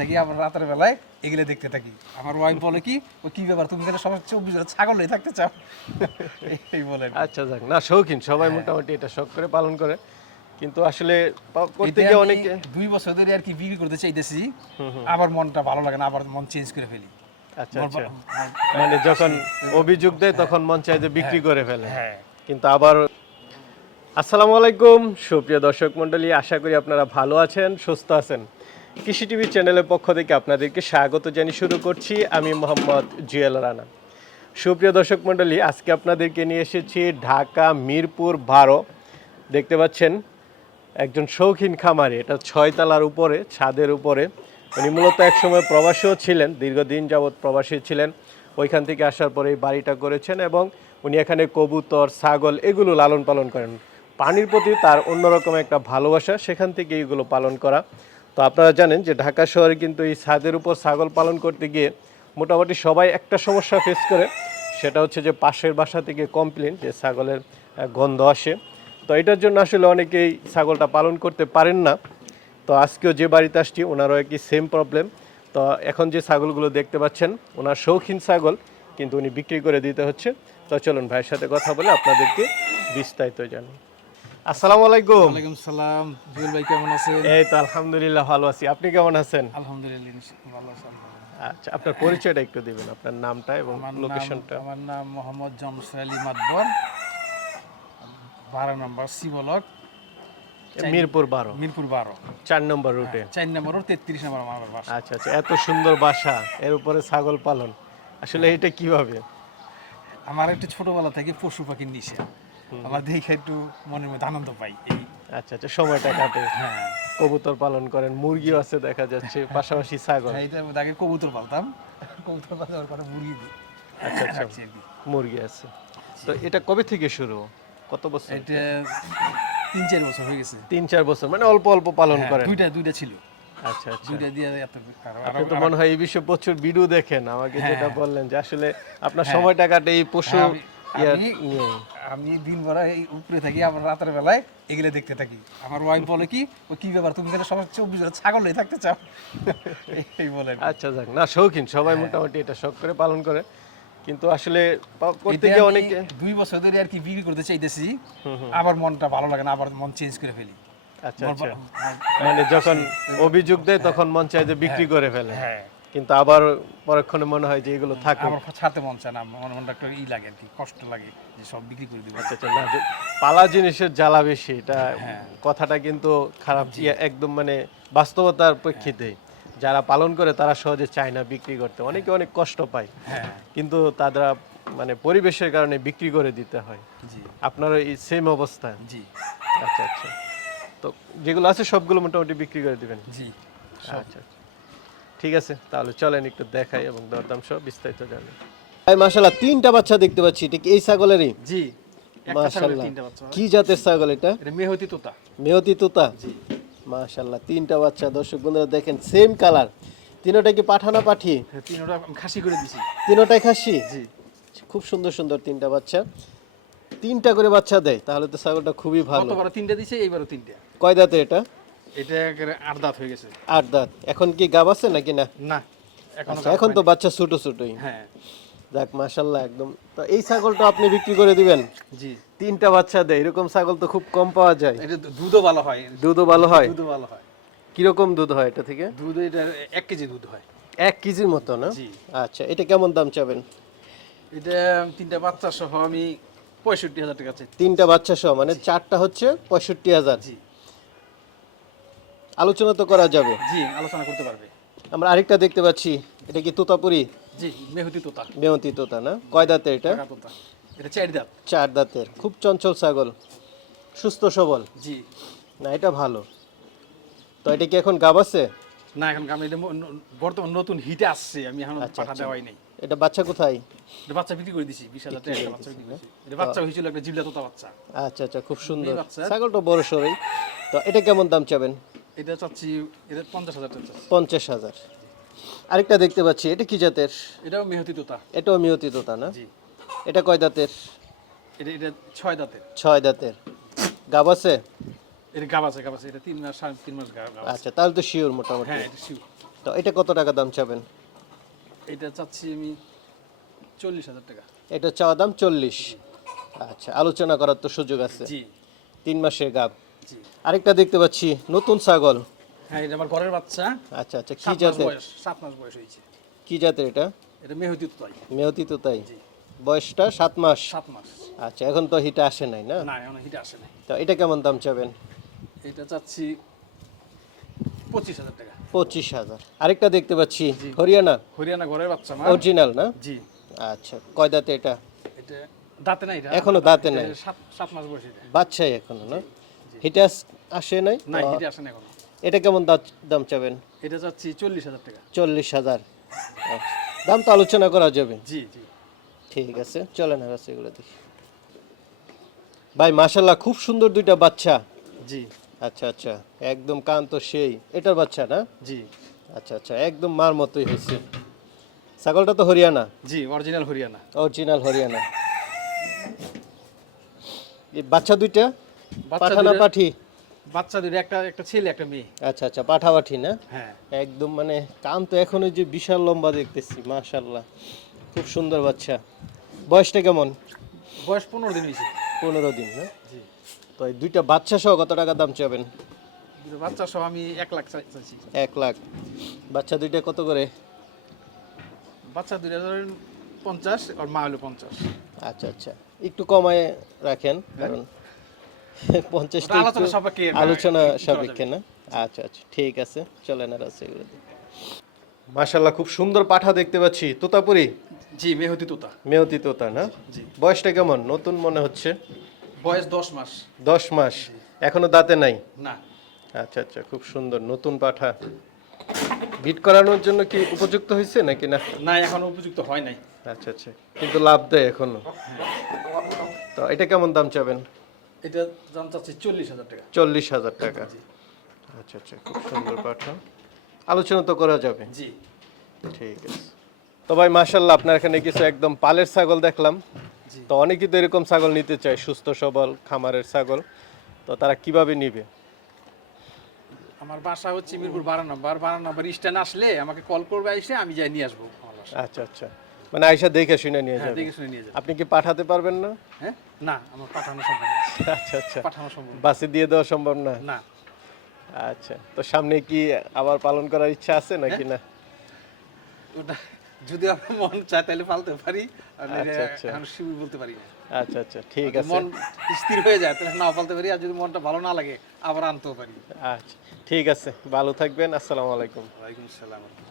থাকি আমরা রাতের বেলায় এগুলো দেখতে থাকি। আমার ওয়াইফ বলে কি ও কি ব্যাপার তুমি যেন সবার চব্বিশ ঘণ্টা ছাগল হয়ে থাকতে চাও? এই বলে আচ্ছা যাক। না শৌখিন সবাই হ্যাঁ। মোটামুটি এটা শখ করে পালন করে। কিন্তু আসলে করতে গিয়ে অনেকে দুই বছর ধরে আর কি বিক্রি করতে চাইতেছি। আবার মনটা ভালো লাগে না আবার মন চেঞ্জ করে ফেলি। আচ্ছা আচ্ছা। মানে যখন অভিযোগ দেয় তখন মন চায় যে বিক্রি করে ফেলে। হ্যাঁ। কিন্তু আবার আসসালামু আলাইকুম সুপ্রিয় দর্শক মণ্ডলী আশা করি আপনারা ভালো আছেন সুস্থ আছেন। কৃষি টিভি চ্যানেলের পক্ষ থেকে আপনাদেরকে স্বাগত জানিয়ে শুরু করছি। আমি মোহাম্মদ জুয়েল রানা। সুপ্রিয় দর্শক মণ্ডলী, আজকে আপনাদেরকে নিয়ে এসেছি ঢাকা, মিরপুর বারো দেখতে পাচ্ছেন, একজন শৌখিন খামারি, এটা ছয়তলার উপরে, ছাদের উপরে। উনি মূলত একসময় প্রবাসীও ছিলেন, দীর্ঘদিন যাবৎ প্রবাসী ছিলেন। ওইখান থেকে আসার পরে এই বাড়িটা করেছেন এবং উনি এখানে কবুতর, ছাগল এগুলো লালন পালন করেন। পানির প্রতি তার অন্যরকম একটা ভালোবাসা, সেখান থেকে এইগুলো পালন করা। তো আপনারা জানেন যে ঢাকা শহরে কিন্তু এই ছাদের উপর ছাগল পালন করতে গিয়ে মোটামুটি সবাই একটা সমস্যা ফেস করে। সেটা হচ্ছে যে পাশের বাসা থেকে কমপ্লেন যে ছাগলের গন্ধ আসে। তো এটার জন্য আসলে অনেকেই ছাগলটা পালন করতে পারেন না। তো আজকেও যে বাড়িতে আসছি, ওনারও একই সেম প্রবলেম তো এখন যে ছাগলগুলো দেখতে পাচ্ছেন, ওনার শৌখিন ছাগল, কিন্তু উনি বিক্রি করে দিতে হচ্ছে। তো চলুন ভাইয়ের সাথে কথা বলে আপনাদেরকে বিস্তারিত জানি। আসসালামু আলাইকুম। ওয়ালাইকুম সালাম। জুয়েল ভাই কেমন আছেন? এই তো আলহামদুলিল্লাহ ভালো আছি। আপনি কেমন আছেন? আলহামদুলিল্লাহ ভালো আছি, আচ্ছা আপনার পরিচয়টা একটু দিবেন আপনার নামটা এবং লোকেশনটা আমার নাম মোহাম্মদ জমসর আলী মাদবর বারো নম্বর সি ব্লক। মিরপুর বারো। মিরপুর বারো। চার নম্বর রুটে চার নম্বর ও তেত্রিশ নম্বর আমার বাসা। আচ্ছা আচ্ছা এত সুন্দর বাসা এর উপরে ছাগল পালন। আসলে এটা কীভাবে? আমার একটা ছোটবেলা থেকে পশু পাখির নিশে। আমার দেখে একটু মনের মধ্যে আনন্দ পাই এই আচ্ছা আচ্ছা সময়টা কাটে। হ্যাঁ। কবুতর পালন করেন মুরগিও আছে দেখা যাচ্ছে পাশাপাশি ছাগল। এইটা আগে কবুতর পালতাম কবুতর পালার পরে মুরগি আচ্ছা আচ্ছা। মুরগি আছে। তো এটা কবে থেকে শুরু? কত বছর? এটা তিন চার বছর হয়ে গেছে। তিন চার বছর মানে অল্প অল্প পালন হ্যাঁ, করেন। দুইটা দুইটা ছিল। আচ্ছা আচ্ছা। দুইটা দিয়ে আপনি তো মনে হয় এই বিষয়ে প্রচুর ভিডিও দেখেন আমাকে যেটা হ্যাঁ। বললেন যে আসলে আপনার সময়টা কাটে এই পশু হ্যাঁ, আমি- আমি- দিন ভরা এই উপরে থাকি আমার রাতের বেলায় এগুলো দেখতে থাকি। আমার ওয়াইফ বলে কি ও কি ব্যাপার তুমি সবার চব্বিশ ঘণ্টা ছাগল হয়ে থাকতে চাও? এই বলে আচ্ছা যাক। না শৌখিন সবাই হ্যাঁ। মোটামুটি এটা শখ করে পালন করে। কিন্তু আসলে করতে গিয়ে অনেকে দুই বছর ধরে আর কি বিক্রি করতে চাইতেছি। আবার মনটা ভালো লাগে না আবার মন চেঞ্জ করে ফেলি। আচ্ছা আচ্ছা। মানে যখন অভিযোগ দেয় তখন মন চায় যে বিক্রি করে ফেলে। হ্যাঁ। কিন্তু আবার পরক্ষণে মনে হয় যে এগুলো থাকুক আমার ছাড়তে মন চায় না আমার মনটা একটু ই লাগে আর কি কষ্ট লাগে যে সব বিক্রি করে দিব। আচ্ছা আচ্ছা না পালা জিনিসের জ্বালা বেশি এটা হ্যাঁ। কথাটা কিন্তু খারাপ ইয়ে একদম মানে বাস্তবতার প্রেক্ষিতে। যারা পালন করে তারা সহজে চায় না বিক্রি করতে অনেকে অনেক কষ্ট পায়। হ্যাঁ। কিন্তু তারা মানে পরিবেশের কারণে বিক্রি করে দিতে হয়। জি। আপনার এই সেম অবস্থা? জি। আচ্ছা আচ্ছা। তো যেগুলো আছে সবগুলো মোটামুটি বিক্রি করে দিবেন? জি। আচ্ছা আচ্ছা। ঠিক আছে তাহলে চলেন একটু দেখাই এবং দরদাম সহ বিস্তারিত জানি। ভাই মাশাআল্লাহ তিনটা বাচ্চা দেখতে পাচ্ছি ঠিক এই ছাগলেরই? জি মাশাআল্লাহ। হয়। কি জাতের ছাগল এটা? এটা মেহতি তোতা। মেয়তি তোতা? মাশাআল্লাহ তিনটা বাচ্চা দর্শক বন্ধুরা দেখেন সেম কালার তিনোটা কি পাঠানা পাঠি? হ্যাঁ, তিনটা খাসি করে দিছি। তিনোটাই খাসি? জি। খুব সুন্দর সুন্দর তিনটা বাচ্চা। তিনটা করে বাচ্চা দেয় তাহলে তো ছাগলটা খুবই ভালো। তিনটা দিছে এইবারও তিনটা। কয় দাঁতে এটা? এটা আট দাঁত হয়ে গেছে। আট দাঁত। এখন কি গাব আছে নাকি না? না এখন আচ্ছা তো বাচ্চা ছোট ছোটই। হ্যাঁ। যাক মাশাল্লাহ একদম। তো এই ছাগলটা আপনি বিক্রি করে দিবেন? জি। তিনটা বাচ্চা দেয় এরকম ছাগল তো খুব কম পাওয়া যায়। এটা দুধও ভালো হয়। দুধও ভালো হয়? দুধও ভালো হয়। কীরকম দুধ হয় এটা থেকে? দুধ এটা এক কেজি দুধ হয়। এক কেজির মতো না? জি। আচ্ছা এটা কেমন দাম চাবেন? এটা তিনটা বাচ্চা সহ আমি পঁয়ষট্টি হাজার টাকা চাই। তিনটা বাচ্চা সহ মানে চারটা হচ্ছে পঁয়ষট্টি হাজার। জি। আলোচনা তো করা যাবে। জি আলোচনা করতে পারবে। আমরা আরেকটা দেখতে পাচ্ছি এটা কি তোতাপুরি? জি মেহতি তোতা। মেয়তি তোতা না? কয় দাঁতের এটা? এটা চার দাঁত। চার দাঁতের। খুব চঞ্চল ছাগল। সুস্থ সবল। জি। না এটা ভালো। তো এটা কি এখন গাব আছে? না এখন আমি এটা বর্তমান নতুন হিটে আসছে। আমি এখন আচ্ছা, পাঠা দেওয়াই নেই। এটা বাচ্চা কোথায়? এটা বাচ্চা বিক্রি করে দিছি বিশ হাজার টাকা বাচ্চা বিক্রি করেছি। এটা বাচ্চা হয়েছিল একটা জিবলা তোতা বাচ্চা। আচ্ছা আচ্ছা খুব সুন্দর। ছাগলটা বড় সরই তো এটা কেমন দাম চাবেন? এটা চাচ্ছি এটা পঞ্চাশ হাজার টাকা পঞ্চাশ হাজার। আরেকটা দেখতে পাচ্ছি এটা কি জাতের? এটাও মেহতি তোতা। এটাও মিয়তি তোতা না? জি। এটা কয় দাঁতের? এটা এটা ছয় দাঁতের। ছয় দাঁতের। গাব আছে? এটা গাব আছে গাব আছে। এটা তিন মাস সাড়ে তিন মাস গাব আচ্ছা তাহলে তো শিওর মোটামুটি। হ্যাঁ এটা শিউ তো এটা কত টাকা দাম চাবেন? এটা চাচ্ছি আমি চল্লিশ হাজার টাকা। এটা চাওয়া দাম চল্লিশ। আচ্ছা আলোচনা করার তো সুযোগ আছে। জি। তিন মাসের গাব। আরেকটা দেখতে পাচ্ছি নতুন ছাগল। হ্যাঁ এটা আমার ঘরের বাচ্চা। আচ্ছা আচ্ছা কি জাতের? সাত মাস বয়স হয়েছে। কি জাতের এটা? এটা মেহতি তাই। মেয়তি তো তাই। বয়সটা সাত মাস? সাত মাস। আচ্ছা এখন তো হিটা আসে নাই না? না এখন হিটে আসে নাই। তো এটা কেমন দাম চাবেন? এটা চাচ্ছি পঁচিশ হাজার টাকা। পঁচিশ হাজার। আরেকটা দেখতে পাচ্ছি হরিয়ানা? হরিয়ানা ঘরের বাচ্চা অরিজিনাল না? জি। আচ্ছা কয় দাঁতে এটা? এটা দাঁতে নাই এখনও দাঁতে নাই। সাত মাস বয়স বাচ্চাই এখনও না? আসে নাই? না হিটে আসে না এখন। এটা কেমন দাম- চাবেন? এটা চাচ্ছি চল্লিশ হাজার টাকা। চল্লিশ হাজার। দাম তো আলোচনা করা যাবে। জি জি। ঠিক আছে চলেন আর এগুলো দেখি। ভাই মাশাল্লাহ খুব সুন্দর দুইটা বাচ্চা। জি। আচ্ছা আচ্ছা একদম কান তো সেই। এটার বাচ্চা না? জি। আচ্ছা আচ্ছা একদম মার মতোই হয়েছে। ছাগলটা তো হরিয়ানা? জি অরিজিনাল হরিয়ানা। অরিজিনাল হরিয়ানা। এই বাচ্চা দুইটা? বাচ্চা পাঠা। দুইটা- দুটো একটা একটা ছেলে একটা মেয়ে। আচ্ছা আচ্ছা না? হ্যাঁ। একদম মানে কান তো এখন ওই যে বিশাল লম্বা দেখতেছি মাশাল্লাহ খুব সুন্দর বাচ্চা। বয়সটা কেমন? বয়স পনেরো দিন হয়েছে। পনেরো দিন না? জি। তো এই দুইটা বাচ্চা সহ কত টাকা দাম চাবেন বাচ্চা সহ আমি এক লাখ চাইছি। এক লাখ। বাচ্চা দুইটা কত করে? বাচ্চা দুটো ধরেন পঞ্চাশ আর মা হলো পঞ্চাশ। আচ্ছা আচ্ছা। একটু কমায় রাখেন কারণ পঞ্চাশটা আলোচনা সাপেক্ষে না, আলোচনা একটু করা সাপেক্ষে না? আচ্ছা আচ্ছা ঠিক আছে চলেন আর আছে এগুলো। মাশাল্লাহ খুব সুন্দর পাঠা দেখতে পাচ্ছি। তোতাপুরি? জি মেহতি তোতা। মেয়তি তোতা না? জি বয়সটা কেমন? নতুন মনে হচ্ছে? বয়স দশ মাস। দশ মাস। এখনও দাঁতে নাই? না। আচ্ছা আচ্ছা খুব সুন্দর নতুন পাঠা। বিট করানোর জন্য কি উপযুক্ত হয়েছে নাকি না? না এখন উপযুক্ত হয় নাই। আচ্ছা আচ্ছা কিন্তু লাভ দেয় এখনও। তো এটা কেমন দাম চাবেন? এটা দাম চাচ্ছি চল্লিশ হাজার টাকা। চল্লিশ হাজার টাকা। জি আচ্ছা আচ্ছা খুব সুন্দর পাঠা আলোচনা তো করা যাবে। জি। ঠিক আছে। তো ভাই মাশাল্লাহ আপনার এখানে কিছু একদম পালের ছাগল দেখলাম। তো অনেকেই তো এরকম ছাগল নিতে চায় সুস্থ সবল খামারের ছাগল। তো তারা কীভাবে নিবে? আমার বাসা হচ্ছে মিরপুর বারো নম্বর। বারো নম্বর স্ট্যান্ড আসলে আমাকে কল করবে এসে আমি যাই নিয়ে আসব। আচ্ছা আচ্ছা। মানে আয়সা দেখে শুনে নিয়ে হ্যাঁ যাবে। দেখে শুনে নিয়ে যাব। আপনি কি পাঠাতে পারবেন না? হ্যাঁ? না আমার পাঠানো সম্ভব না। আচ্ছা আচ্ছা। পাঠানো সম্ভব না। বাসে দিয়ে দেওয়া সম্ভব না? না। আচ্ছা তো সামনে কি আবার পালন করার ইচ্ছা আছে নাকি না? ওটা যদি আমার মন চায় তাহলে পালতে পারি আচ্ছা, আচ্ছা। এখন শিবির বলতে পারি না। আচ্ছা আচ্ছা ঠিক আছে। মন স্থির হয়ে যায় তাহলে না পালতে পারি আর যদি মনটা ভালো না লাগে আবার আনতেও পারি। আচ্ছা ঠিক আছে। ভালো থাকবেন আসসালামু আলাইকুম। ওয়ালাইকুম আসসালাম।